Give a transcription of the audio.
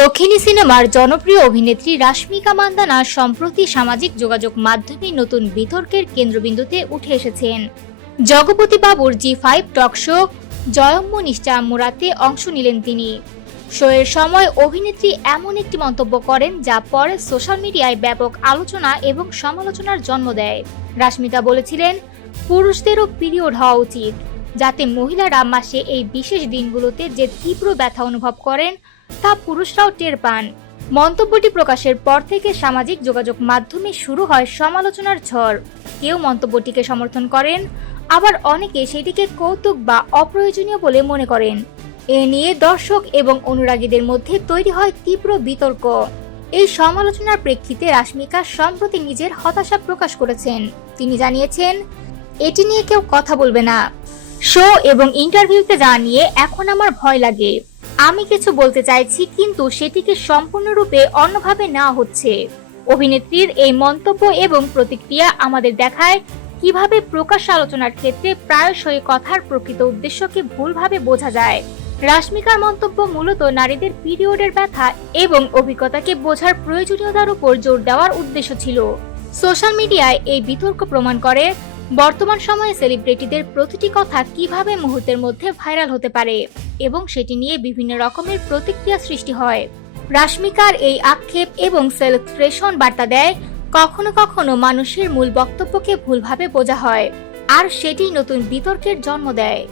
দক্ষিণী সিনেমার জনপ্রিয় অভিনেত্রী রাশমিকা মান্দানা সম্প্রতি সামাজিক যোগাযোগ মাধ্যমে নতুন বিতর্কের কেন্দ্রবিন্দুতে উঠে এসেছেন। জগপতি বাবুর জি5 টক শো জয়ম্য নিশ্চামুরাতে অংশ নিলেন তিনি। শোয়ের সময় অভিনেত্রী এমন একটি মন্তব্য করেন যা পরে সোশ্যাল মিডিয়ায় ব্যাপক আলোচনা এবং সমালোচনার জন্ম দেয়। রাশমিকা বলেছিলেন, পুরুষদেরও পিরিয়ড হওয়া উচিত, যাতে মহিলারা মাসে এই বিশেষ দিনগুলোতে যে তীব্র ব্যথা অনুভব করেন তা পুরুষরাও টের পান। মন্তব্যটি প্রকাশের পর থেকে সামাজিক যোগাযোগ মাধ্যমে শুরু হয় সমালোচনার ঝড়। কেউ মন্তব্যটিকে সমর্থন করেন, আবার অনেকে সেটিকে কৌতুক বা অপ্রয়োজনীয় বলে মনে করেন। এ নিয়ে দর্শক এবং অনুরাগীদের মধ্যে তৈরি হয় তীব্র বিতর্ক। এই সমালোচনার প্রেক্ষিতে রাশমিকা সম্প্রতি নিজের হতাশা প্রকাশ করেছেন। তিনি জানিয়েছেন, এটি নিয়ে কেউ কথা বলবে না। শো এবং ইন্টারভিউতে যা নিয়ে এখন আমার ভয় লাগে। আমি কিছু বলতে চাইছি, কিন্তু সেটিকে সম্পূর্ণরূপে অন্যভাবে নেওয়া হচ্ছে। অভিনেত্রীর এই মন্তব্য এবং প্রতিক্রিয়া আমাদের দেখায় কিভাবে প্রকাশ্য আলোচনার ক্ষেত্রে প্রায়শই কথার প্রকৃত উদ্দেশ্যকে ভুলভাবে বোঝা যায়। রাশমিকার মন্তব্য মূলত নারীদের পিরিয়ডের ব্যথা এবং অভিজ্ঞতাকে বোঝার প্রয়োজনীয়তার উপর জোর দেওয়ার উদ্দেশ্য ছিল। সোশ্যাল মিডিয়ায় এই বিতর্ক প্রমাণ করে বর্তমান সময়ে সেলিব্রিটিদের প্রতিটি কথা কিভাবে মুহূর্তের মধ্যে ভাইরাল হতে পারে এবং সেটি নিয়ে বিভিন্ন রকমের প্রতিক্রিয়া সৃষ্টি হয়। রাশমিকার এই আক্ষেপ এবং সেলিব্রেশন বার্তা দেয়, কখনো কখনো মানুষের মূল বক্তব্যকে ভুলভাবে বোঝা হয়, আর সেটি নতুন বিতর্কের জন্ম দেয়।